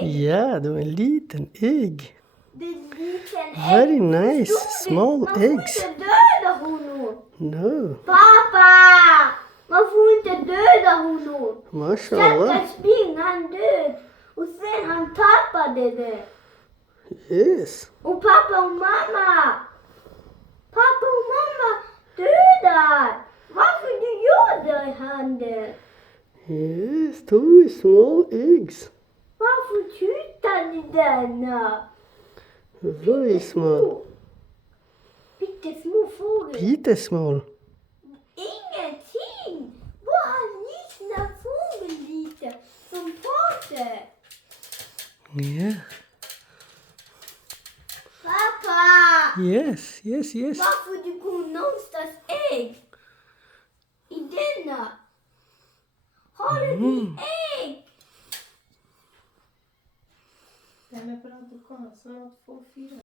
ägg. Ja, det var en liten ägg. Det är en liten ägg. Very nice, Förstår du? small Man får eggs. inte döda honom. No, Pappa! Man får inte döda honom. mashallah. Stackars Bing, han död. Och sen han tappade det. Yes. Och pappa och mamma. Pappa och mamma dödar. Varför du gör det, han det? Yes, two small eggs. Varför skjuter ni denna? Very small. Pyttesmå fåglar. Peter small. Ingenting. Bara en liten fågel lite som pratar. Yeah. Pappa! Yes. Varför du går någonstans ägg? I denna? Har du din ägg? Den är bra, du kan så 2, 4.